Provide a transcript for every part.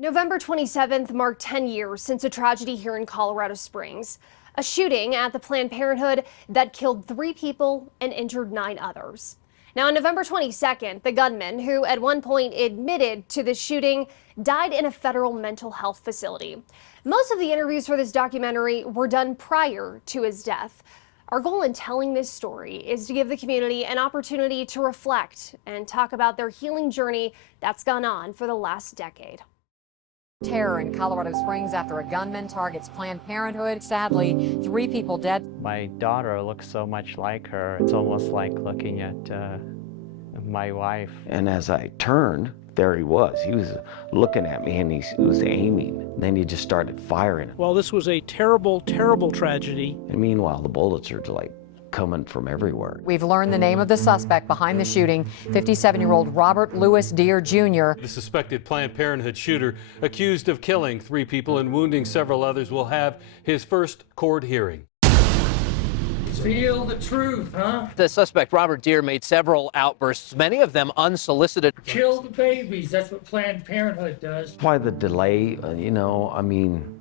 November 27th marked 10 years since a tragedy here in Colorado Springs. A shooting at the Planned Parenthood that killed 3 people and injured 9 others. Now, on November 22nd, the gunman, who at one point admitted to the shooting, died in a federal mental health facility. Most of the interviews for this documentary were done prior to his death. Our goal in telling this story is to give the community an opportunity to reflect and talk about their healing journey that's gone on for the last decade. Terror in Colorado Springs after a gunman targets Planned Parenthood. Sadly, 3 people dead. My daughter looks so much like her. It's almost like looking at my wife. And as I turned, there he was. He was looking at me and he was aiming. Then he just started firing. Well, this was a terrible, terrible tragedy. And meanwhile, the bullets are like coming from everywhere. We've learned the name of the suspect behind the shooting, 57-year-old Robert Louis Deere Jr. The suspected Planned Parenthood shooter, accused of killing 3 people and wounding several others, will have his first court hearing. Feel the truth, huh? The suspect, Robert Deere, made several outbursts, many of them unsolicited. Kill the babies. That's what Planned Parenthood does. Why the delay? I mean,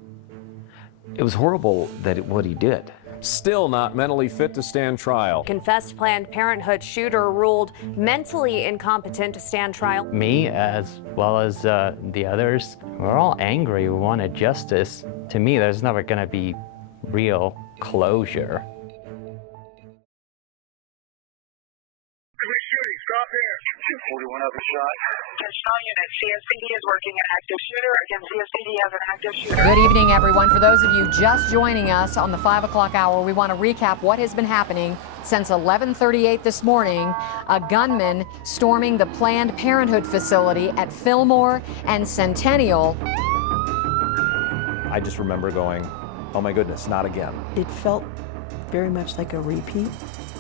it was horrible what he did. Still not mentally fit to stand trial. Confessed Planned Parenthood shooter ruled mentally incompetent to stand trial. Me, as well as the others, we're all angry. We wanted justice. To me, there's never going to be real closure. Stop here. 241 other shot. Touchdown unit. CSPD is working an active shooter. Again, CSPD has an active shooter. Good evening, everyone. For those of you just joining us on the 5 o'clock hour, we want to recap what has been happening since 11:38 this morning. A gunman storming the Planned Parenthood facility at Fillmore and Centennial. I just remember going, oh my goodness, not again. It felt very much like a repeat,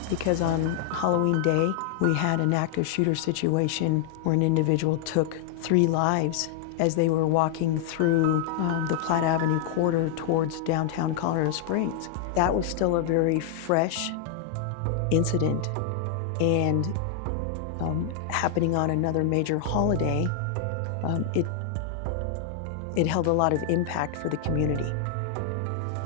because on Halloween Day, we had an active shooter situation where an individual took 3 lives as they were walking through the Platte Avenue corridor towards downtown Colorado Springs. That was still a very fresh incident, and happening on another major holiday, it held a lot of impact for the community.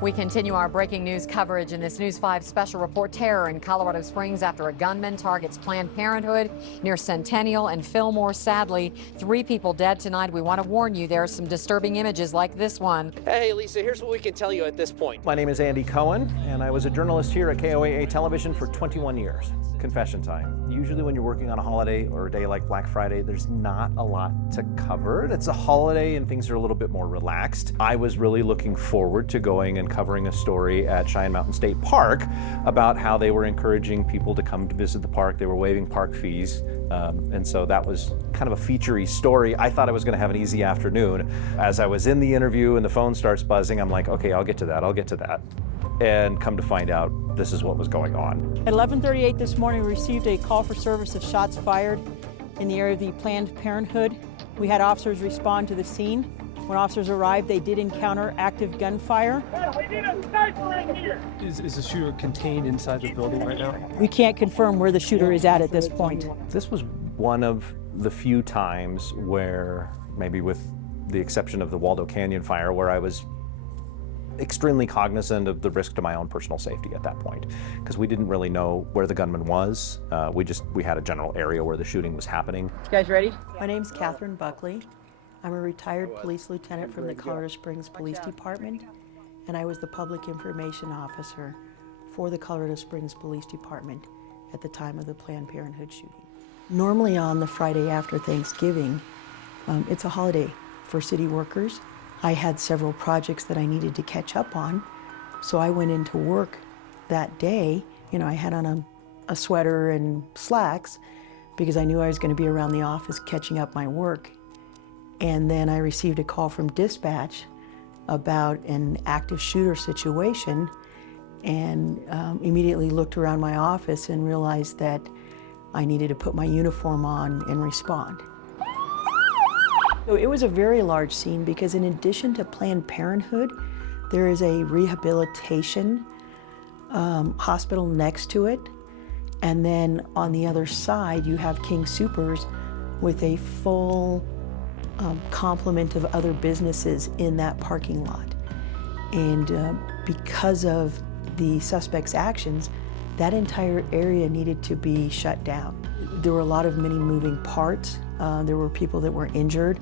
We continue our breaking news coverage in this News 5 special report. Terror in Colorado Springs after a gunman targets Planned Parenthood near Centennial and Fillmore. Sadly, 3 people dead tonight. We want to warn you, there are some disturbing images like this one. Hey, Lisa, here's what we can tell you at this point. My name is Andy Cohen, and I was a journalist here at KOAA Television for 21 years. Confession time. Usually when you're working on a holiday or a day like Black Friday, there's not a lot to cover. It's a holiday and things are a little bit more relaxed. I was really looking forward to going and covering a story at Cheyenne Mountain State Park about how they were encouraging people to come to visit the park. They were waiving park fees. And so that was kind of a feature-y story. I thought I was going to have an easy afternoon. As I was in the interview and the phone starts buzzing, I'm like, okay, I'll get to that. And come to find out, this is what was going on. At 11:38 this morning, we received a call for service of shots fired in the area of the Planned Parenthood. We had officers respond to the scene. When officers arrived, they did encounter active gunfire. We need a sniper in here. Is the shooter contained inside the building right now? We can't confirm where the shooter is at this point. This was one of the few times where, maybe with the exception of the Waldo Canyon fire, where I was extremely cognizant of the risk to my own personal safety at that point, because we didn't really know where the gunman was. We had a general area where the shooting was happening. You guys ready? My name's Catherine Buckley. I'm a retired police lieutenant from the Colorado Springs Police Department, and I was the public information officer for the Colorado Springs Police Department at the time of the Planned Parenthood shooting. Normally on the Friday after Thanksgiving, it's a holiday for city workers. I had several projects that I needed to catch up on, so I went into work that day. I had on a sweater and slacks because I knew I was going to be around the office catching up my work. And then I received a call from dispatch about an active shooter situation, and immediately looked around my office and realized that I needed to put my uniform on and respond. So it was a very large scene because in addition to Planned Parenthood, there is a rehabilitation hospital next to it. And then on the other side, you have King Soopers with a full complement of other businesses in that parking lot. And because of the suspect's actions, that entire area needed to be shut down. There were a lot of many moving parts. There were people that were injured,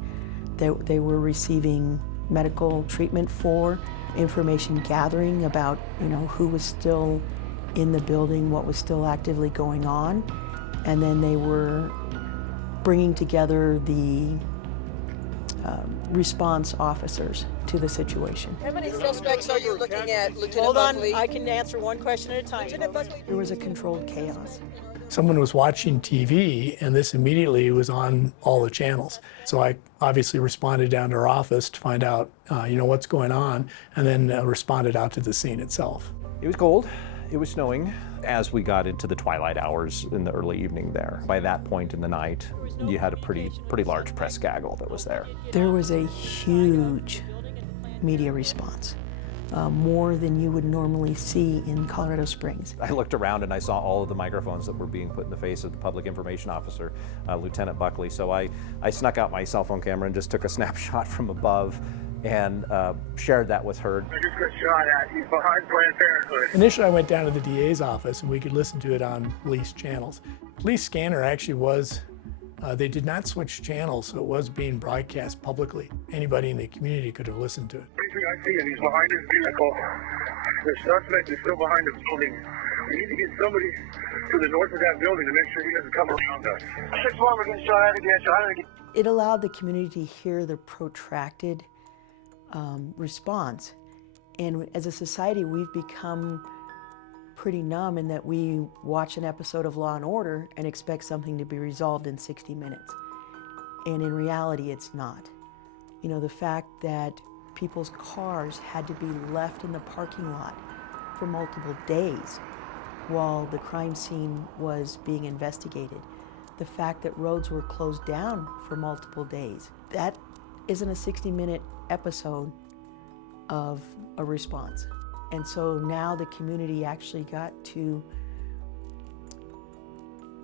that they were receiving medical treatment for, information gathering about, who was still in the building, what was still actively going on, and then they were bringing together the response officers to the situation. How many suspects are you looking at, Lieutenant Buckley? Hold on, I can answer one question at a time. Lieutenant Buckley. There was a controlled chaos. Someone was watching TV, and this immediately was on all the channels. So I obviously responded down to our office to find out, what's going on, and then responded out to the scene itself. It was cold, it was snowing. As we got into the twilight hours in the early evening there, by that point in the night, you had a pretty large press gaggle that was there. There was a huge media response. More than you would normally see in Colorado Springs. I looked around and I saw all of the microphones that were being put in the face of the public information officer, Lieutenant Buckley. So I snuck out my cell phone camera and just took a snapshot from above and shared that with her. I just got shot at. He's behind Planned Parenthood. Initially, I went down to the DA's office and we could listen to it on police channels. Police scanner actually was, they did not switch channels, so it was being broadcast publicly. Anybody in the community could have listened to it. I see him. He's behind his vehicle. The suspect is still behind the building. We need to get somebody to the north of that building to make sure he doesn't come around us. 6-1, we're getting shot at again. It allowed the community to hear the protracted response. And as a society, we've become pretty numb in that we watch an episode of Law & Order and expect something to be resolved in 60 minutes. And in reality, it's not. The fact that people's cars had to be left in the parking lot for multiple days while the crime scene was being investigated. The fact that roads were closed down for multiple days. That isn't a 60-minute episode of a response. And so now the community actually got to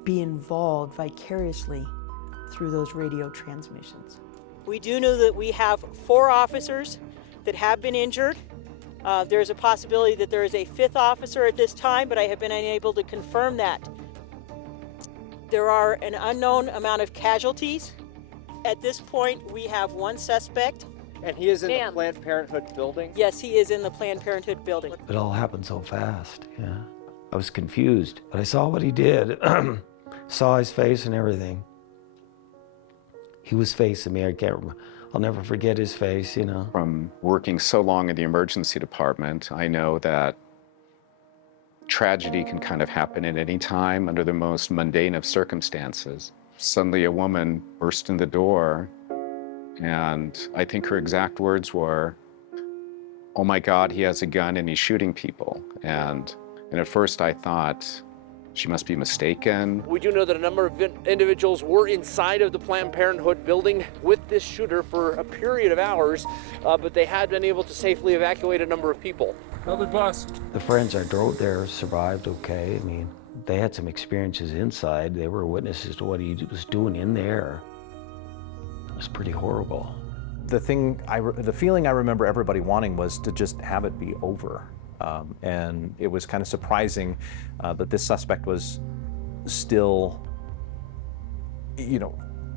be involved vicariously through those radio transmissions. We do know that we have 4 officers that have been injured. There's a possibility that there is a 5th officer at this time, but I have been unable to confirm that. There are an unknown amount of casualties. At this point, we have 1 suspect. And he is in the Planned Parenthood building? Yes, he is in the Planned Parenthood building. It all happened so fast, yeah. I was confused, but I saw what he did, saw his face and everything. He was facing me. I'll never forget his face, From working so long in the emergency department, I know that tragedy can kind of happen at any time under the most mundane of circumstances. Suddenly a woman burst in the door, and I think her exact words were, "Oh my God, he has a gun and he's shooting people." And at first I thought, she must be mistaken. We do know that a number of individuals were inside of the Planned Parenthood building with this shooter for a period of hours, but they had been able to safely evacuate a number of people. Another bus. The friends I drove there survived okay. They had some experiences inside. They were witnesses to what he was doing in there. It was pretty horrible. The feeling I remember everybody wanting was to just have it be over. And it was kind of surprising that this suspect was still,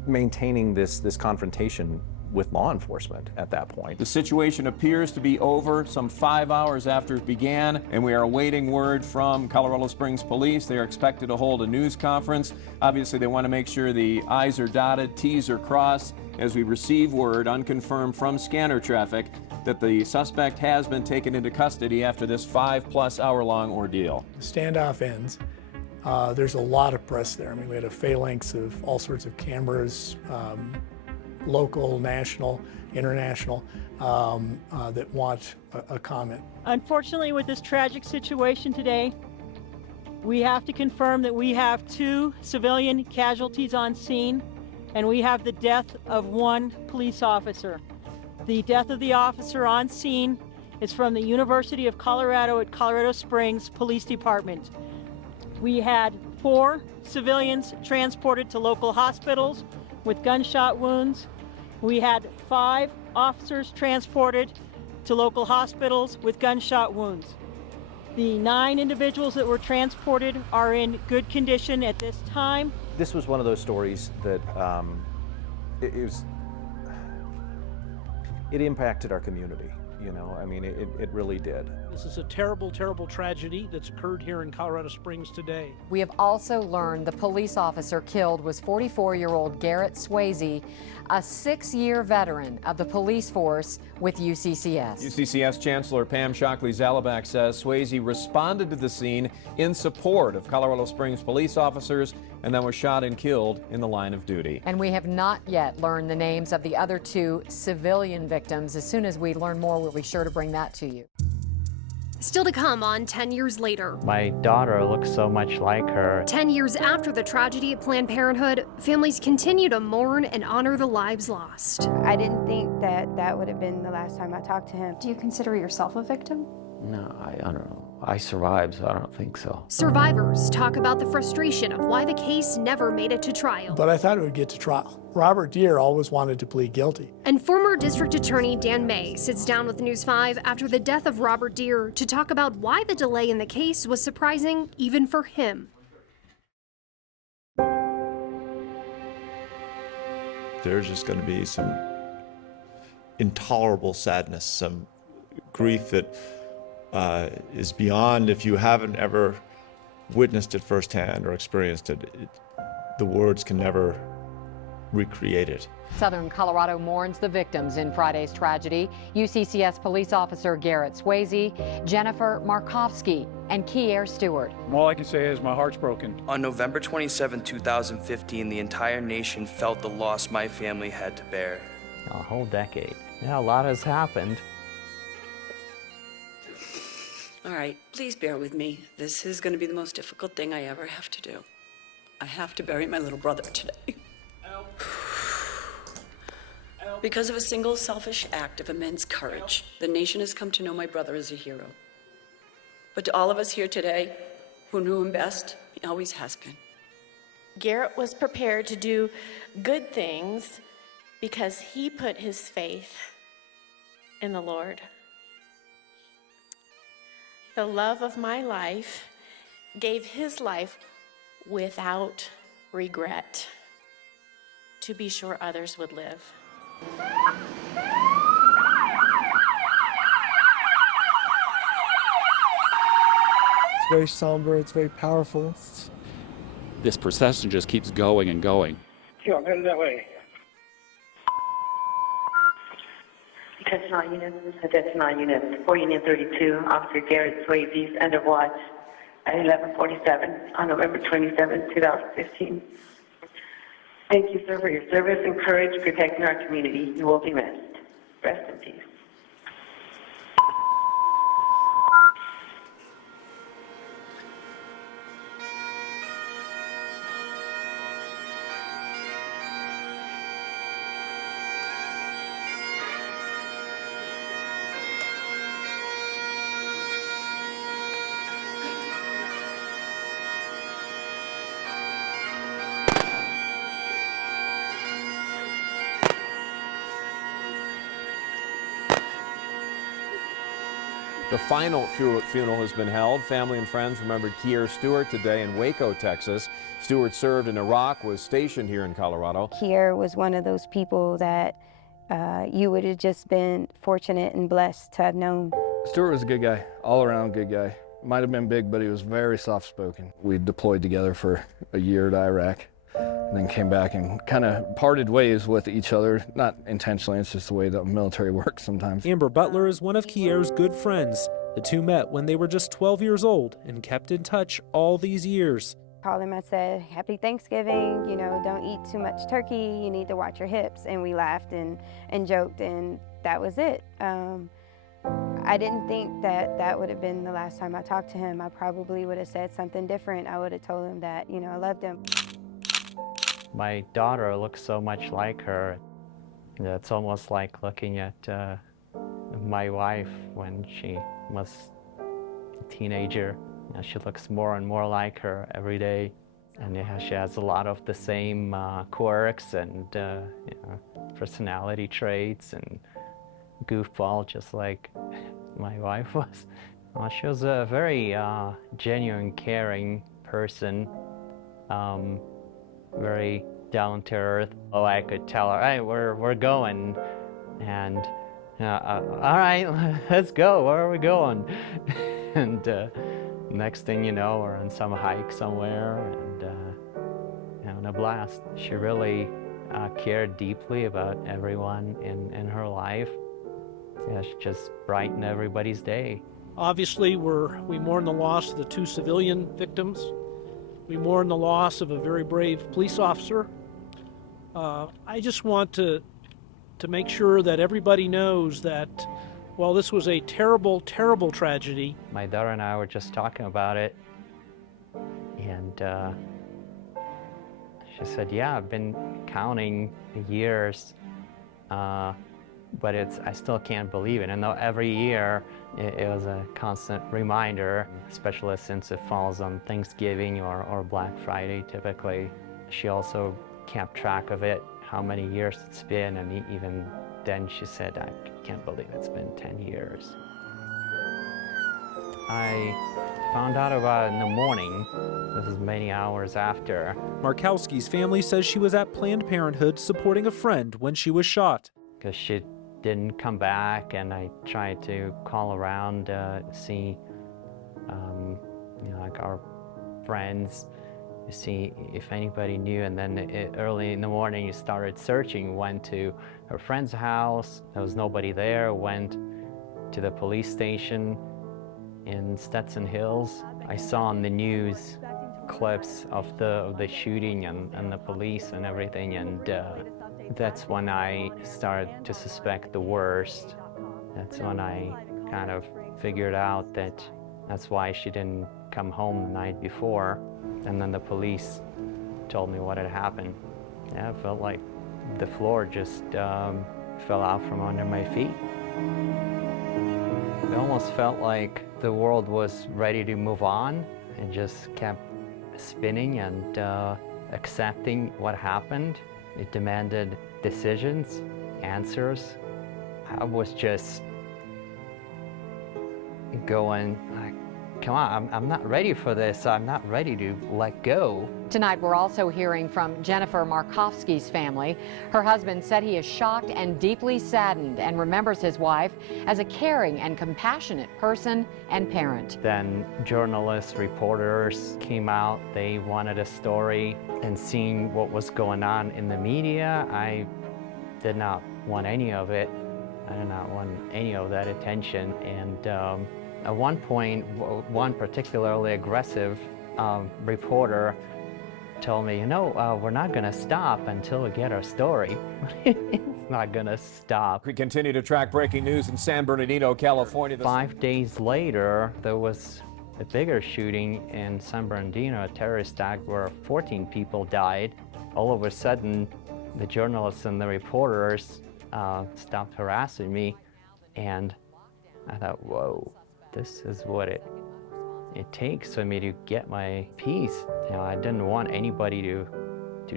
maintaining this confrontation with law enforcement at that point. The situation appears to be over some 5 hours after it began, and we are awaiting word from Colorado Springs Police. They are expected to hold a news conference. Obviously, they want to make sure the I's are dotted, T's are crossed, as we receive word, unconfirmed from scanner traffic, that the suspect has been taken into custody after this 5+ hour-long ordeal. The standoff ends. There's a lot of press there. We had a phalanx of all sorts of cameras, local, national, international, that want a comment. Unfortunately, with this tragic situation today, we have to confirm that we have 2 civilian casualties on scene, and we have the death of 1 police officer. The death of the officer on scene is from the University of Colorado at Colorado Springs Police Department. We had 4 civilians transported to local hospitals with gunshot wounds, We had 5 officers transported to local hospitals with gunshot wounds. The 9 individuals that were transported are in good condition at this time. This was one of those stories that it impacted our community. You know, I mean, it really did. This is a terrible, terrible tragedy that's occurred here in Colorado Springs today. We have also learned the police officer killed was 44-year-old Garrett Swasey, a 6-year veteran of the police force with UCCS. UCCS Chancellor Pam Shockley-Zalabak says Swasey responded to the scene in support of Colorado Springs police officers and then was shot and killed in the line of duty. And we have not yet learned the names of the other 2 civilian victims. As soon as we learn more, we'll be sure to bring that to you. Still to come on 10 years later. My daughter looks so much like her. 10 years after the tragedy at Planned Parenthood, families continue to mourn and honor the lives lost. I didn't think that would have been the last time I talked to him. Do you consider yourself a victim? No, I don't know. I survived, so I don't think so. Survivors talk about the frustration of why the case never made it to trial. But I thought it would get to trial. Robert Deere always wanted to plead guilty. And former District Attorney Dan May sits down with News 5 after the death of Robert Deere to talk about why the delay in the case was surprising even for him. There's just going to be some intolerable sadness, some grief that is beyond, if you haven't ever witnessed it firsthand or experienced it, the words can never recreate it. Southern Colorado mourns the victims in Friday's tragedy. UCCS police officer Garrett Swasey, Jennifer Markovsky, and Kier Stewart. All I can say is my heart's broken. On November 27, 2015, the entire nation felt the loss my family had to bear. A whole decade. Yeah, a lot has happened. All right, please bear with me. This is going to be the most difficult thing I ever have to do. I have to bury my little brother today. Because of a single selfish act of immense courage, the nation has come to know my brother as a hero. But to all of us here today, who knew him best, he always has been. Garrett was prepared to do good things because he put his faith in the Lord. The love of my life gave his life without regret to be sure others would live. It's very somber, it's very powerful. This procession just keeps going and going. Yeah, I'm headed that way. Attention all units, 4 Union 32, Officer Garrett Swasey, under watch at 11:47 on November 27, 2015. Thank you, sir, for your service and courage protecting our community. You will be missed. Rest in peace. The final funeral has been held. Family and friends remembered Kier Stewart today in Waco, Texas. Stewart served in Iraq, was stationed here in Colorado. Kier was one of those people that you would have just been fortunate and blessed to have known. Stewart was a good guy, all around good guy. Might have been big, but he was very soft-spoken. We deployed together for a year to Iraq, and then came back and kind of parted ways with each other. Not intentionally, it's just the way the military works sometimes. Amber Butler is one of Kier's good friends. The two met when they were just 12 years old and kept in touch all these years. Called him, I said, "Happy Thanksgiving, you know, don't eat too much turkey, you need to watch your hips." And we laughed and joked, and that was it. I didn't think that would have been the last time I talked to him. I probably would have said something different. I would have told him that, you know, I loved him. My daughter looks so much like her. It's almost like looking at my wife when she was a teenager. You know, she looks more and more like her every day. And yeah, she has a lot of the same quirks and you know, personality traits and goofball, just like my wife was. Well, she was a very genuine, caring person, very down to earth. Oh, I could tell her, hey, we're going, and all right, let's go. Where are we going? And next thing you know, we're on some hike somewhere and having a blast. She really cared deeply about everyone in her life. Yeah, she just brightened everybody's day. Obviously, we mourn the loss of the 2 civilian victims. We mourn the loss of a very brave police officer. I just want to make sure that everybody knows that while this was a terrible, terrible tragedy. My daughter and I were just talking about it, and she said, yeah, I've been counting the years, but I still can't believe it. And though every year it was a constant reminder, especially since it falls on Thanksgiving or Black Friday typically. She also kept track of it, how many years it's been, and even then she said, I can't believe it's been 10 years. I found out about it in the morning. This is many hours after. Markovsky's family says she was at Planned Parenthood supporting a friend when she was shot. Because she didn't come back, and I tried to call around, see, like our friends, to see if anybody knew. And then early in the morning, you started searching. Went to her friend's house. There was nobody there. Went to the police station in Stetson Hills. I saw on the news clips of the shooting and the police and everything, and that's when I started to suspect the worst. That's when I kind of figured out that that's why she didn't come home the night before. And then the police told me what had happened. Yeah, it felt like the floor just fell out from under my feet. It almost felt like the world was ready to move on. It just kept spinning and accepting what happened. It demanded decisions, answers. I was just going like, come on, I'm not ready for this. I'm not ready to let go. Tonight, we're also hearing from Jennifer Markovsky's family. Her husband said he is shocked and deeply saddened and remembers his wife as a caring and compassionate person and parent. Then journalists, reporters came out. They wanted a story, and seeing what was going on in the media, I did not want any of it. I did not want any of that attention. And at one point, one particularly aggressive reporter told me, we're not going to stop until we get our story. It's not going to stop. We continue to track breaking news in San Bernardino, California. 5 days later, there was a bigger shooting in San Bernardino, a terrorist attack where 14 people died. All of a sudden, the journalists and the reporters stopped harassing me, and I thought, whoa, this is what it takes for me to get my peace. I didn't want anybody to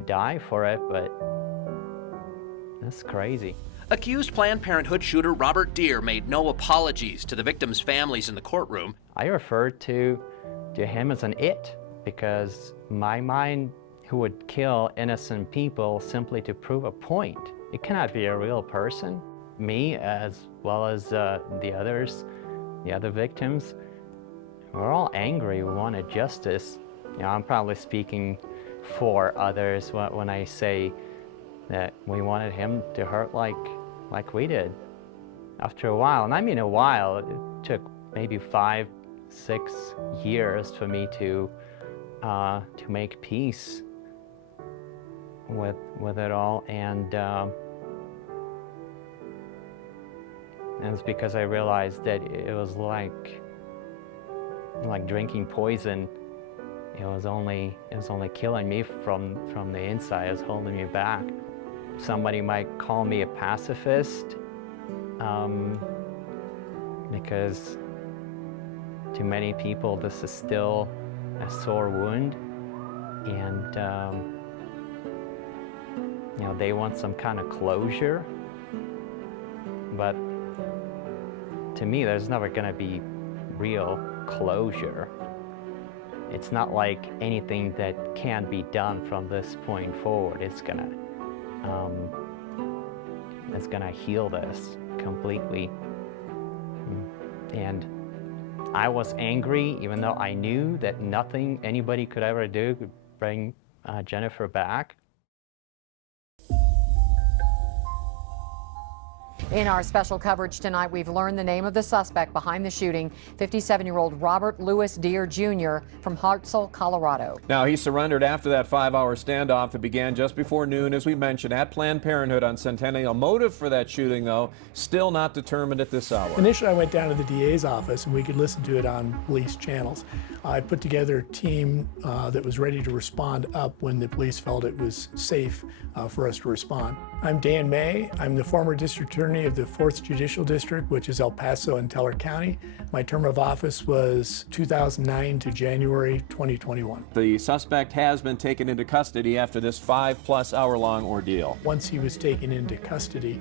die for it, but that's crazy. Accused Planned Parenthood shooter Robert Deere made no apologies to the victims' families in the courtroom. I referred to him as an it, because my mind, who would kill innocent people simply to prove a point. It cannot be a real person. Me, as well as the others, the other victims, we're all angry. We wanted justice. I'm probably speaking for others when I say that we wanted him to hurt like we did. After a while, and I mean a while, it took maybe 5-6 years for me to make peace with it all, and it's because I realized that it was like drinking poison. It was only killing me from the inside. It was holding me back. Somebody might call me a pacifist, because to many people this is still a sore wound, and you know, they want some kind of closure. But to me, there's never going to be real closure. It's not like anything that can be done from this point forward. It's gonna heal this completely. And I was angry, even though I knew that nothing anybody could ever do could bring Jennifer back. In our special coverage tonight, we've learned the name of the suspect behind the shooting, 57-year-old Robert Louis Deere Jr. from Hartselle, Colorado. Now, he surrendered after that 5-hour standoff that began just before noon, as we mentioned, at Planned Parenthood on Centennial. Motive for that shooting, though, still not determined at this hour. Initially, I went down to the DA's office, and we could listen to it on police channels. I put together a team that was ready to respond up when the police felt it was safe for us to respond. I'm Dan May. I'm the former district attorney of the 4th Judicial District, which is El Paso and Teller County. My term of office was 2009 to January 2021. The suspect has been taken into custody after this 5+ hour-long ordeal. Once he was taken into custody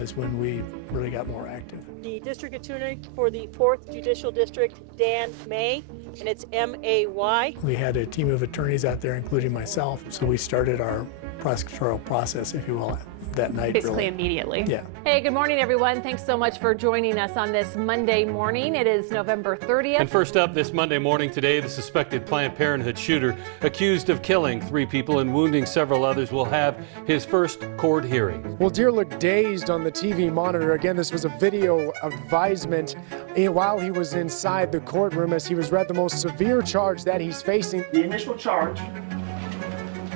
is when we really got more active. The district attorney for the 4th Judicial District, Dan May, and it's M-A-Y. We had a team of attorneys out there, including myself, so we started our prosecutorial process, if you will, that night. Basically immediately. Yeah. Hey, good morning, everyone. Thanks so much for joining us on this Monday morning. It is November 30th. And first up this Monday morning today, the suspected Planned Parenthood shooter accused of killing 3 people and wounding several others will have his first court hearing. Well, Deere looked dazed on the TV monitor. Again, this was a video advisement while he was inside the courtroom as he was read the most severe charge that he's facing. The initial charge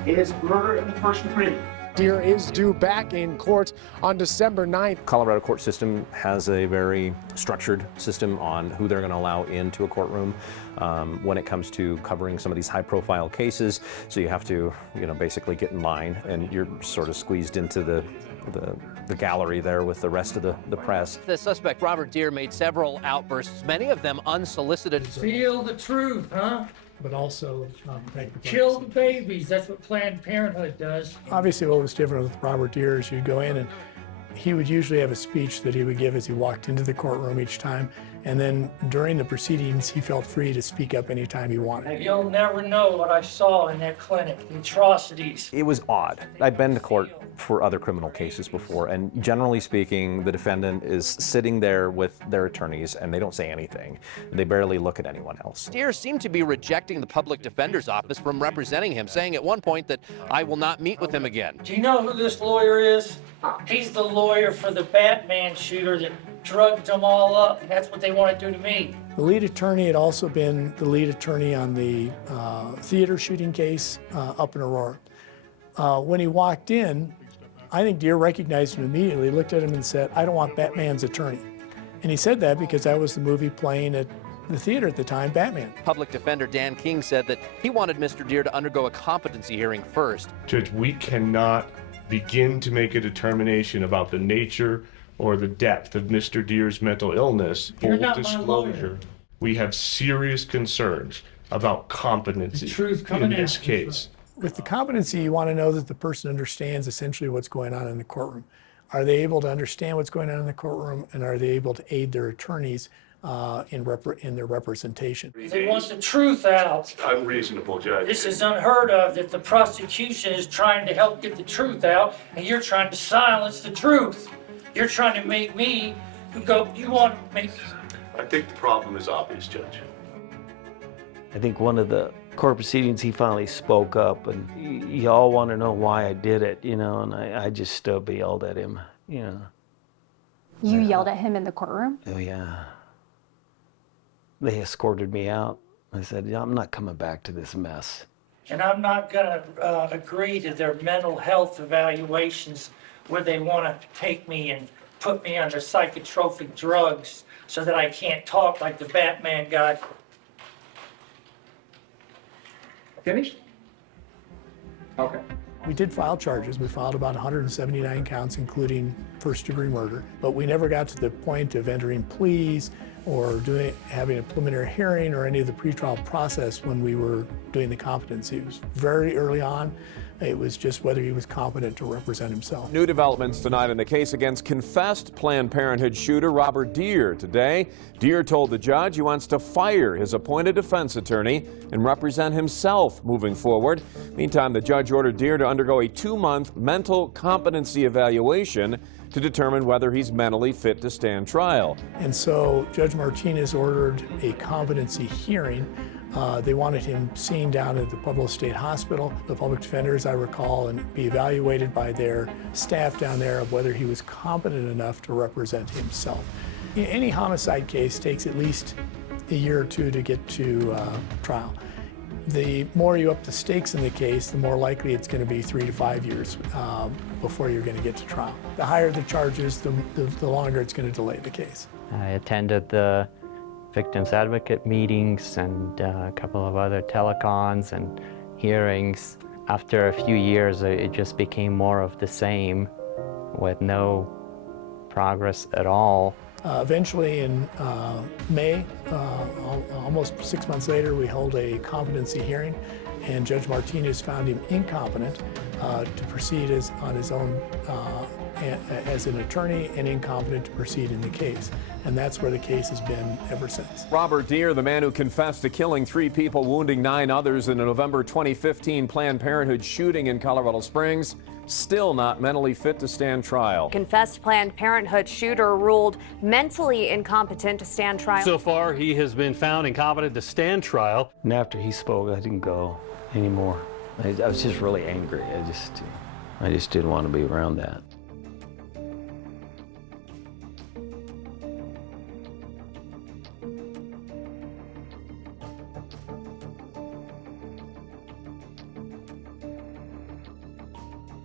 is murder in the first degree. Deere is due back in court on December 9th. Colorado court system has a very structured system on who they're going to allow into a courtroom when it comes to covering some of these high-profile cases. So you have to, basically get in line, and you're sort of squeezed into the gallery there with the rest of the press. The suspect, Robert Deere, made several outbursts, many of them unsolicited. Feel the truth, huh? But also kill the babies. That's what Planned Parenthood does. Obviously, what was different with Robert Deere is you'd go in and he would usually have a speech that he would give as he walked into the courtroom each time. And then during the proceedings, he felt free to speak up anytime he wanted. You'll never know what I saw in that clinic, the atrocities. It was odd. I've been to court for other criminal cases before, and generally speaking, the defendant is sitting there with their attorneys and they don't say anything. They barely look at anyone else. Deere seemed to be rejecting the public defender's office from representing him, saying at one point that I will not meet with him again. Do you know who this lawyer is? He's the lawyer for the Batman shooter that drugged them all up, and that's what they want to do to me. The lead attorney had also been the lead attorney on the theater shooting case up in Aurora. When he walked in, I think Deere recognized him immediately, looked at him and said, "I don't want Batman's attorney." And he said that because that was the movie playing at the theater at the time, Batman. Public defender Dan King said that he wanted Mr. Deere to undergo a competency hearing first. Judge, we cannot begin to make a determination about the nature or the depth of Mr. Deere's mental illness. You're Full not my disclosure, lawyer. we have serious concerns about competency in this case. With the competency, you want to know that the person understands essentially what's going on in the courtroom. Are they able to understand what's going on in the courtroom, and are they able to aid their attorneys in their representation? They want the truth out. Unreasonable, Judge. This is unheard of, that the prosecution is trying to help get the truth out, and you're trying to silence the truth. You're trying to make me go, you want to make... I think the problem is obvious, Judge. I think one of the court proceedings, he finally spoke up, and y'all want to know why I did it, and I just stood up and yelled at him, You yelled at him in the courtroom? Oh, yeah. They escorted me out. I said, I'm not coming back to this mess. And I'm not going to agree to their mental health evaluations where they want to take me and put me under psychotropic drugs so that I can't talk like the Batman guy. Finished? Okay. We did file charges. We filed about 179 counts, including first-degree murder, but we never got to the point of entering pleas or having a preliminary hearing or any of the pretrial process when we were doing the competency. It was very early on. It was just whether he was competent to represent himself. New developments tonight in the case against confessed Planned Parenthood shooter Robert Deere. Today, Deere told the judge he wants to fire his appointed defense attorney and represent himself moving forward. Meantime, the judge ordered Deere to undergo a 2-month mental competency evaluation to determine whether he's mentally fit to stand trial. And so Judge Martinez ordered a competency hearing. They wanted him seen down at the Pueblo State Hospital, the public defender, as I recall, and be evaluated by their staff down there of whether he was competent enough to represent himself. Any homicide case takes at least a year or two to get to trial. The more you up the stakes in the case, the more likely it's going to be 3 to 5 years before you're going to get to trial. The higher the charges, the longer it's going to delay the case. I attended the victims advocate meetings and a couple of other telecons and hearings. After a few years, it just became more of the same with no progress at all. Eventually in May, almost 6 months later, we held a competency hearing, and Judge Martinez found him incompetent to proceed on his own as an attorney and incompetent to proceed in the case. And that's where the case has been ever since. Robert Deere, the man who confessed to killing 3 people, wounding 9 others in a November 2015 Planned Parenthood shooting in Colorado Springs, still not mentally fit to stand trial. Confessed Planned Parenthood shooter ruled mentally incompetent to stand trial. So far, he has been found incompetent to stand trial. And after he spoke, I didn't go anymore. I was just really angry. I just didn't want to be around that.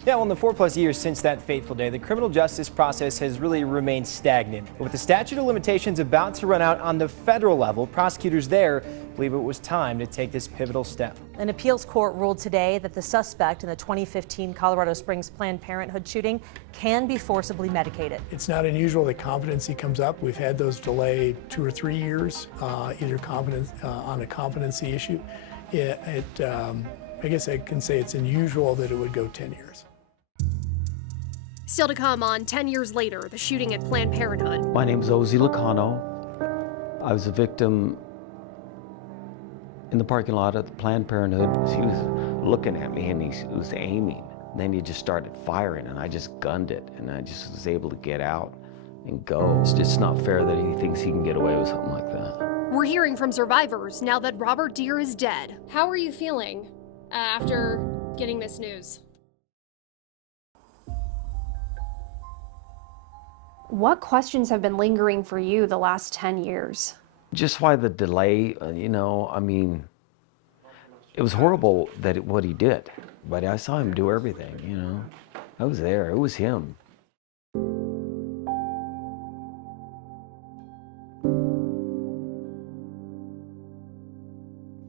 Yeah, well, in the 4+ years since that fateful day, the criminal justice process has really remained stagnant. But with the statute of limitations about to run out on the federal level, prosecutors there believe it was time to take this pivotal step. An appeals court ruled today that the suspect in the 2015 Colorado Springs Planned Parenthood shooting can be forcibly medicated. It's not unusual that competency comes up. We've had those delay 2 or 3 years, either on a competency issue. I guess I can say it's unusual that it would go 10 years. Still to come on 10 years later, the shooting at Planned Parenthood. My name is Ozy Licano. I was a victim in the parking lot at the Planned Parenthood. He was looking at me and he was aiming. Then he just started firing and I just gunned it and I just was able to get out and go. It's just not fair that he thinks he can get away with something like that. We're hearing from survivors now that Robert Deere is dead. How are you feeling after getting this news? What questions have been lingering for you the last 10 years? Just why the delay, I mean, it was horrible what he did, but I saw him do everything, I was there, it was him.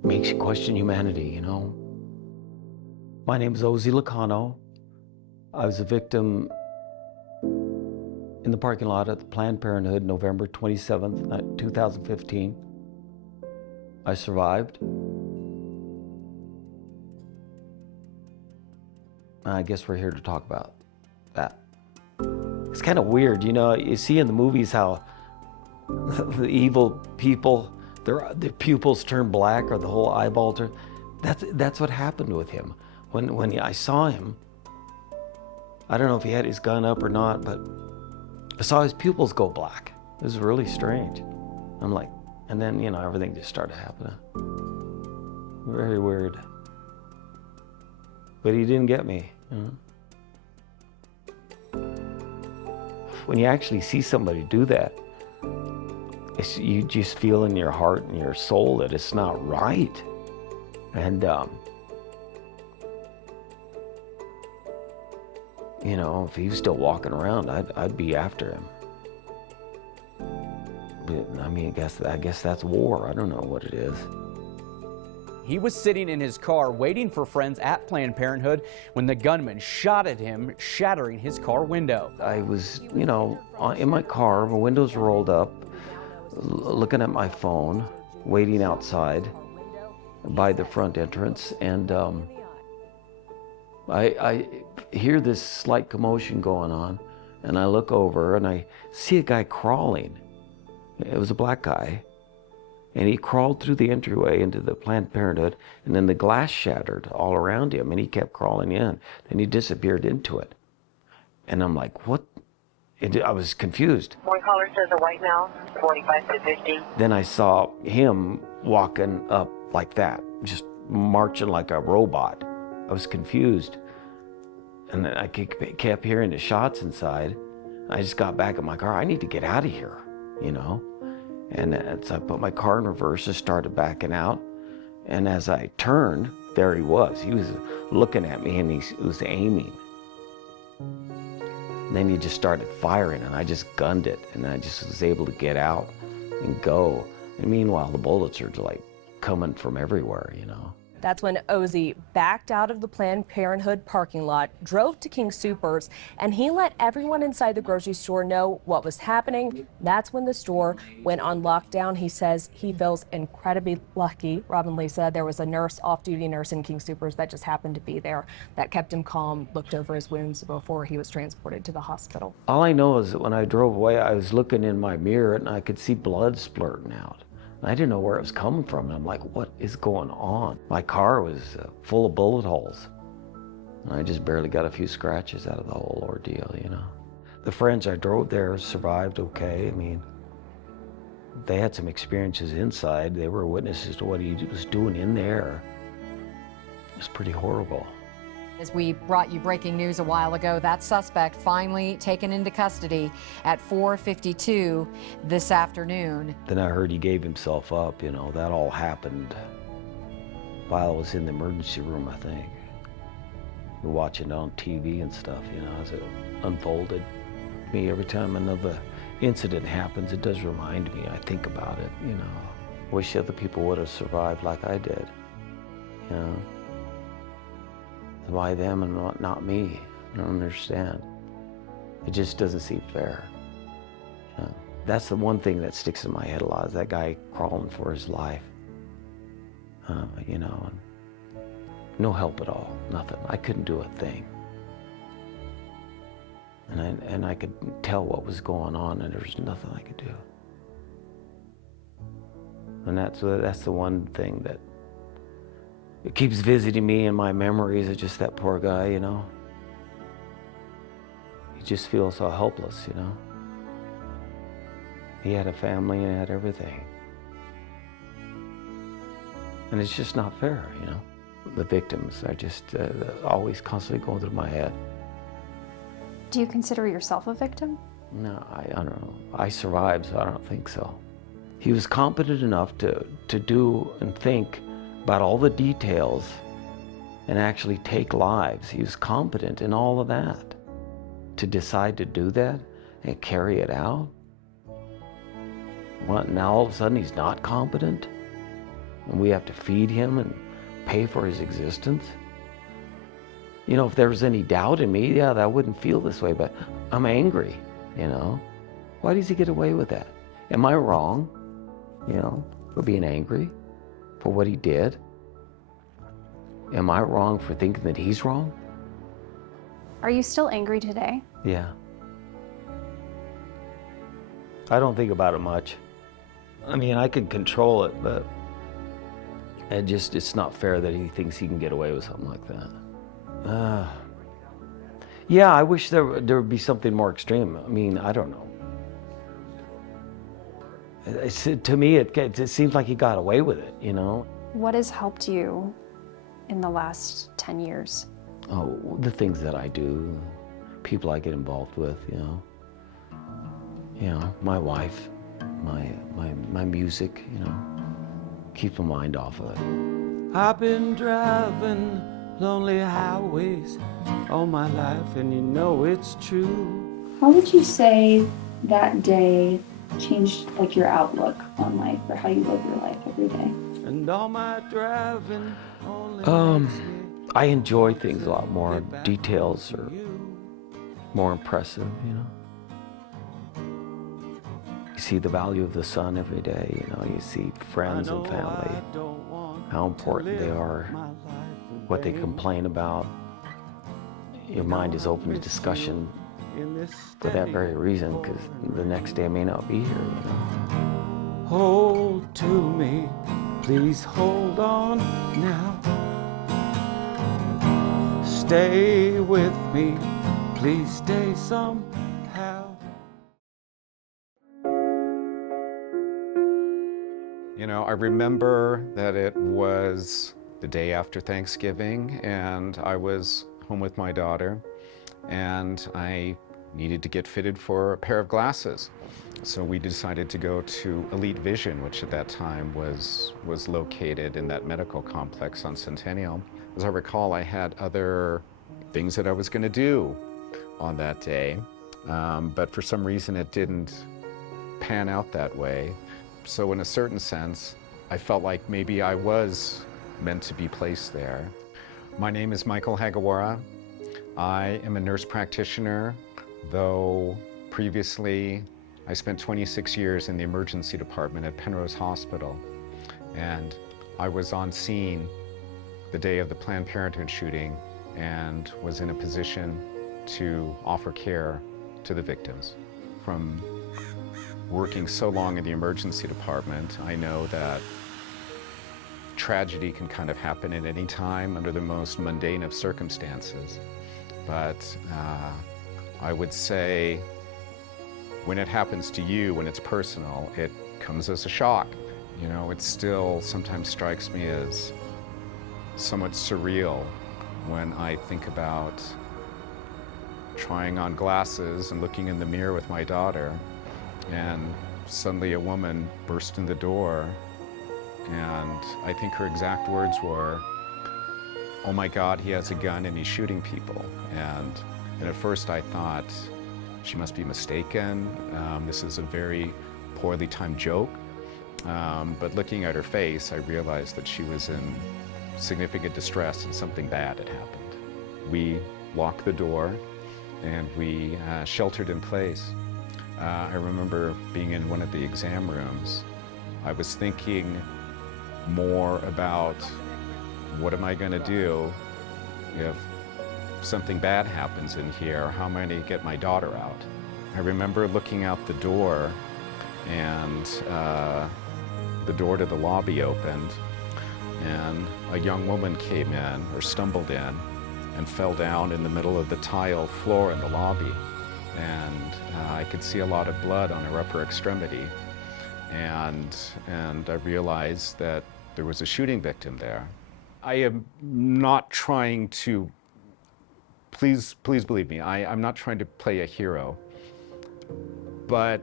Makes you question humanity, My name is Ozy Licano. I was a victim in the parking lot at the Planned Parenthood, November 27th, 2015. I survived. I guess we're here to talk about that. It's kind of weird, you see in the movies how the evil people, their pupils turn black or the whole eyeball turn. That's what happened with him. When I saw him, I don't know if he had his gun up or not, but I saw his pupils go black. It was really strange. I'm like, and then, everything just started happening. Very weird. But he didn't get me, When you actually see somebody do that, you just feel in your heart and your soul that it's not right. And, if he was still walking around, I'd be after him. But, I guess that's war. I don't know what it is. He was sitting in his car waiting for friends at Planned Parenthood when the gunman shot at him, shattering his car window. I was, in my car, my windows rolled up, looking at my phone, waiting outside by the front entrance, and I hear this slight commotion going on, and I look over and I see a guy crawling. It was a black guy, and he crawled through the entryway into the Planned Parenthood, and then the glass shattered all around him, and he kept crawling in. Then he disappeared into it. And I'm like, what? I was confused. One caller says a white male, 45 to 50. Then I saw him walking up like that, just marching like a robot. I was confused. And then I kept hearing the shots inside. I just got back in my car. I need to get out of here, you know? And so I put my car in reverse and started backing out. And as I turned, there he was. He was looking at me and he was aiming. And then he just started firing, and I just gunned it, and I just was able to get out and go. And meanwhile, the bullets are like coming from everywhere, you know. That's when Ozy backed out of the Planned Parenthood parking lot, drove to King Soopers, and he let everyone inside the grocery store know what was happening. That's when the store went on lockdown. He says he feels incredibly lucky. Robin, Lisa, there was a nurse, off-duty nurse in King Soopers that just happened to be there that kept him calm, looked over his wounds before he was transported to the hospital. All I know is that when I drove away, I was looking in my mirror and I could see blood splurting out. I didn't know where it was coming from, and I'm like, what is going on? My car was full of bullet holes, and I just barely got a few scratches out of the whole ordeal, you know. The friends I drove there survived okay. I mean, they had some experiences inside. They were witnesses to what he was doing in there. It was pretty horrible. As we brought you breaking news a while ago, that suspect finally taken into custody at 4:52 this afternoon. Then I heard he gave himself up, you know. That all happened while I was in the emergency room, I think. We're watching it on TV and stuff, you know, as it unfolded. Every time another incident happens, it does remind me. I think about it, you know. Wish other people would have survived like I did, you know. Why them and not me? I don't understand. It just doesn't seem fair. You know? That's the one thing that sticks in my head a lot, is that guy crawling for his life. You know, and no help at all, nothing. I couldn't do a thing. And I could tell what was going on, and there was nothing I could do. And that's the one thing that it keeps visiting me in my memories of just that poor guy, you know. You just feel so helpless, you know. He had a family and he had everything. And it's just not fair, you know. The victims are just always constantly going through my head. Do you consider yourself a victim? No, I don't know. I survived, so I don't think so. He was competent enough to do and think about all the details and actually take lives. He was competent in all of that. To decide to do that and carry it out? What, now all of a sudden he's not competent? And we have to feed him and pay for his existence? You know, if there was any doubt in me, yeah, I wouldn't feel this way, but I'm angry, you know? Why does he get away with that? Am I wrong, you know, for being angry? For what he did? Am I wrong for thinking that he's wrong? Are you still angry today? Yeah. I don't think about it much. I mean, I can control it, but it's not fair that he thinks he can get away with something like that. Yeah, I wish there would be something more extreme. I mean, I don't know. To me, it seems like he got away with it, you know? What has helped you in the last 10 years? Oh, the things that I do, people I get involved with, you know. You know, my wife, my music, you know. Keep my mind off of it. I've been driving lonely highways all my life, and you know it's true. How would you say that day changed like your outlook on life or how you live your life every day? And all my driving I enjoy things a lot more. Details are more impressive, you know. You see the value of the sun every day, you know. You see friends and family, how important they are, what they complain about, your mind is open to discussion for that very reason, because the next day I may not be here, you know. Hold to me, please hold on now. Stay with me, please stay somehow. You know, I remember that it was the day after Thanksgiving, and I was home with my daughter, and I needed to get fitted for a pair of glasses. So we decided to go to Elite Vision, which at that time was located in that medical complex on Centennial. As I recall, I had other things that I was going to do on that day, but for some reason it didn't pan out that way. So in a certain sense, I felt like maybe I was meant to be placed there. My name is Michael Hagiwara. I am a nurse practitioner, though previously I spent 26 years in the emergency department at Penrose Hospital, and I was on scene the day of the Planned Parenthood shooting and was in a position to offer care to the victims. From working so long in the emergency department, I know that tragedy can kind of happen at any time under the most mundane of circumstances. But I would say when it happens to you, when it's personal, it comes as a shock. You know, it still sometimes strikes me as somewhat surreal when I think about trying on glasses and looking in the mirror with my daughter, and suddenly a woman burst in the door, and I think her exact words were, "Oh my God, he has a gun and he's shooting people." And at first I thought, she must be mistaken. This is a very poorly timed joke. But looking at her face, I realized that she was in significant distress and something bad had happened. We locked the door and we sheltered in place. I remember being in one of the exam rooms. I was thinking more about what am I going to do if something bad happens in here? How am I going to get my daughter out? I remember looking out the door, and the door to the lobby opened, and a young woman came in, or stumbled in, and fell down in the middle of the tile floor in the lobby. And I could see a lot of blood on her upper extremity. And I realized that there was a shooting victim there. I am not trying to, please believe me, I'm not trying to play a hero, but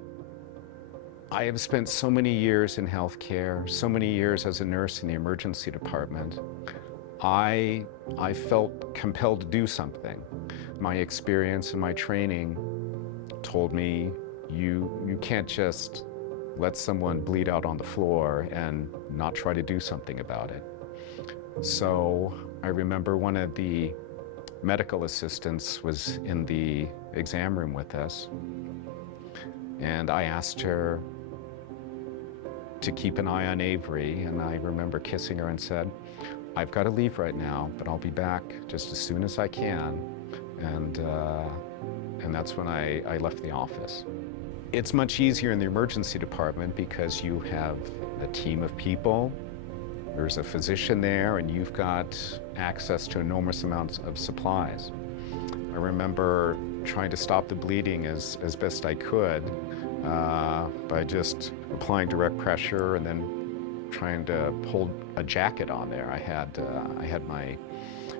I have spent so many years in healthcare, so many years as a nurse in the emergency department. I felt compelled to do something. My experience and my training told me you can't just let someone bleed out on the floor and not try to do something about it. So I remember one of the medical assistants was in the exam room with us, and I asked her to keep an eye on Avery, and I remember kissing her and said, "I've got to leave right now, but I'll be back just as soon as I can." And that's when I left the office. It's much easier in the emergency department because you have a team of people. There's a physician there, and you've got access to enormous amounts of supplies. I remember trying to stop the bleeding as best I could by just applying direct pressure and then trying to hold a jacket on there. I had my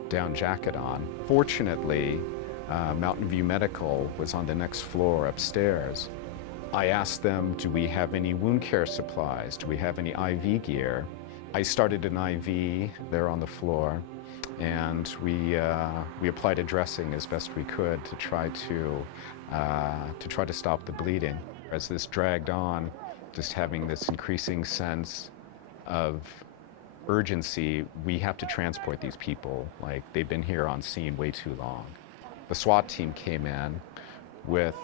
down jacket on. Fortunately, Mountain View Medical was on the next floor upstairs. I asked them, do we have any wound care supplies? Do we have any IV gear? I started an IV there on the floor, and we applied a dressing as best we could to try to stop the bleeding. As this dragged on, just having this increasing sense of urgency, we have to transport these people. Like, they've been here on scene way too long. The SWAT team came in with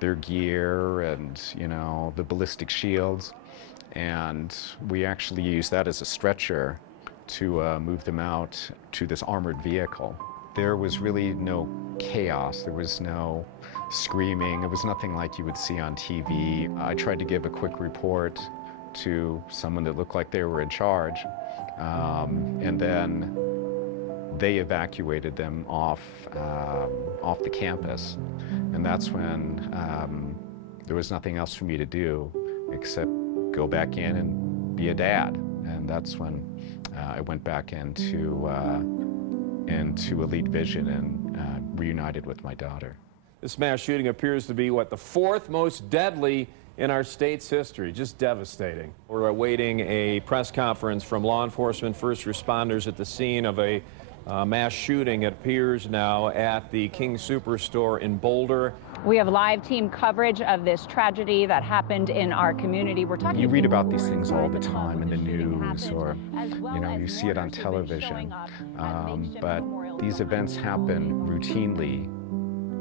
their gear and, you know, the ballistic shields, and we actually used that as a stretcher to move them out to this armored vehicle. there was really no chaos. There was no screaming. It was nothing like you would see on TV. I tried to give a quick report to someone that looked like they were in charge, and then they evacuated them off the campus. And that's when there was nothing else for me to do except go back in and be a dad. And that's when I went back into Elite Vision and reunited with my daughter. This mass shooting appears to be, the fourth most deadly in our state's history. Just devastating. We're awaiting a press conference from law enforcement, first responders at the scene of a mass shooting, it appears now, at the King Superstore in Boulder. We have live team coverage of this tragedy that happened in our community. We're talking. You read about these things all the time in the news, or you see it on television. But these events happen routinely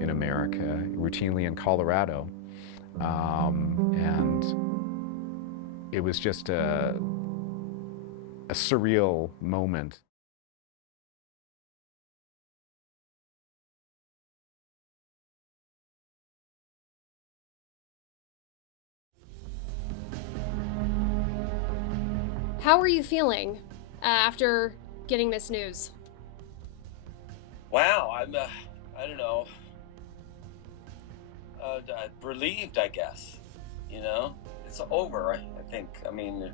in America, routinely in Colorado, and it was just a surreal moment. How are you feeling after getting this news? Wow, I'm, I don't know, relieved, I guess. It's over, I think. I mean,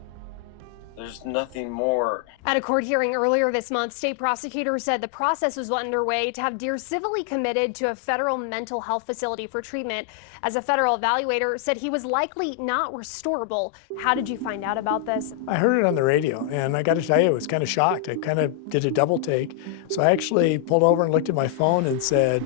there's nothing more. At a court hearing earlier this month, state prosecutors said the process was underway to have Deer civilly committed to a federal mental health facility for treatment, as a federal evaluator said he was likely not restorable. How did you find out about this? I heard it on the radio, and I got to tell you, I was kind of shocked. I kind of did a double take. So I actually pulled over and looked at my phone and said,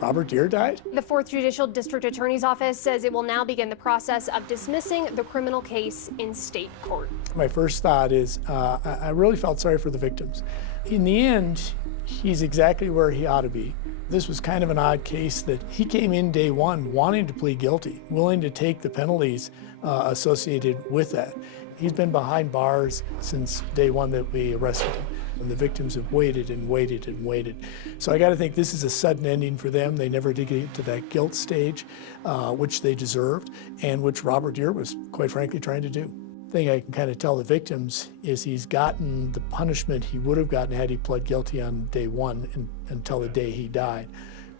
Robert Deer died? The 4th Judicial District Attorney's Office says it will now begin the process of dismissing the criminal case in state court. My first thought is I really felt sorry for the victims. In the end, he's exactly where he ought to be. This was kind of an odd case that he came in day one wanting to plead guilty, willing to take the penalties associated with that. He's been behind bars since day one that we arrested him. And the victims have waited and waited and waited. So I got to think this is a sudden ending for them. They never did get to that guilt stage, which they deserved, and which Robert Deer was, quite frankly, trying to do. The thing I can kind of tell the victims is he's gotten the punishment he would have gotten had he pled guilty on day one until the day he died.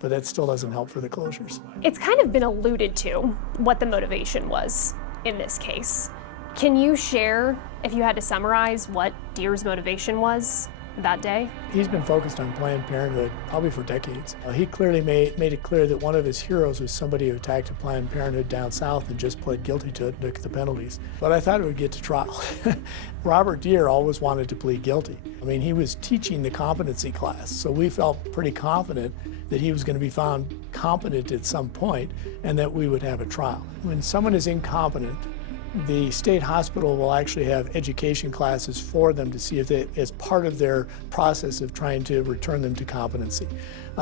But that still doesn't help for the closures. It's kind of been alluded to what the motivation was in this case. Can you share, if you had to summarize, what Deer's motivation was that day? He's been focused on Planned Parenthood probably for decades. He clearly made it clear that one of his heroes was somebody who attacked a Planned Parenthood down south and just pled guilty to it and took the penalties. But I thought it would get to trial. Robert Deer always wanted to plead guilty. I mean, he was teaching the competency class, so we felt pretty confident that he was going to be found competent at some point and that we would have a trial. When someone is incompetent, the state hospital will actually have education classes for them to see if they, as part of their process of trying to return them to competency.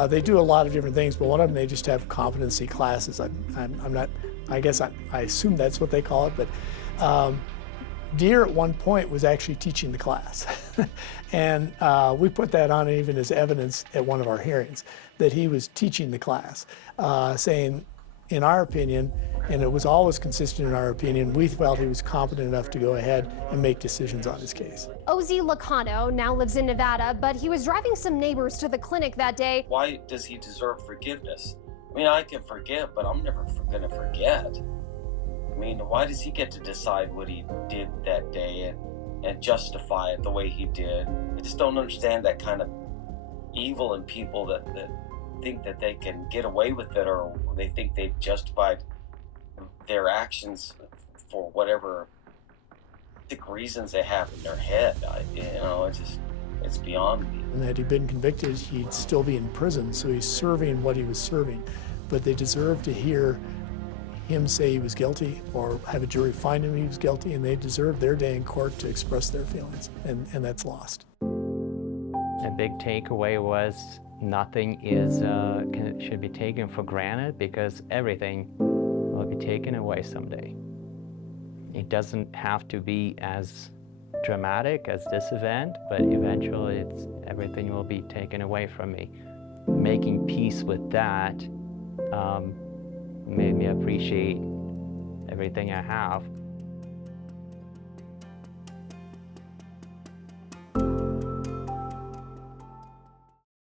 They do a lot of different things, but one of them, they just have competency classes. I guess I assume that's what they call it, but Deer at one point was actually teaching the class. And we put that on even as evidence at one of our hearings, that he was teaching the class, saying, in our opinion, and it was always consistent in our opinion, we felt he was competent enough to go ahead and make decisions on his case. Ozy Licano now lives in Nevada, but he was driving some neighbors to the clinic that day. Why does he deserve forgiveness? I mean, I can forgive, but I'm never going to forget. I mean, why does he get to decide what he did that day and justify it the way he did? I just don't understand that kind of evil in people that think that they can get away with it, or they think they've justified their actions for whatever sick reasons they have in their head. It's beyond me. And had he been convicted, he'd still be in prison, so he's serving what he was serving. But they deserve to hear him say he was guilty, or have a jury find him he was guilty, and they deserve their day in court to express their feelings, and that's lost. A big takeaway was nothing should be taken for granted, because everything will be taken away someday. It doesn't have to be as dramatic as this event, but eventually everything will be taken away from me. making peace with that made me appreciate everything I have.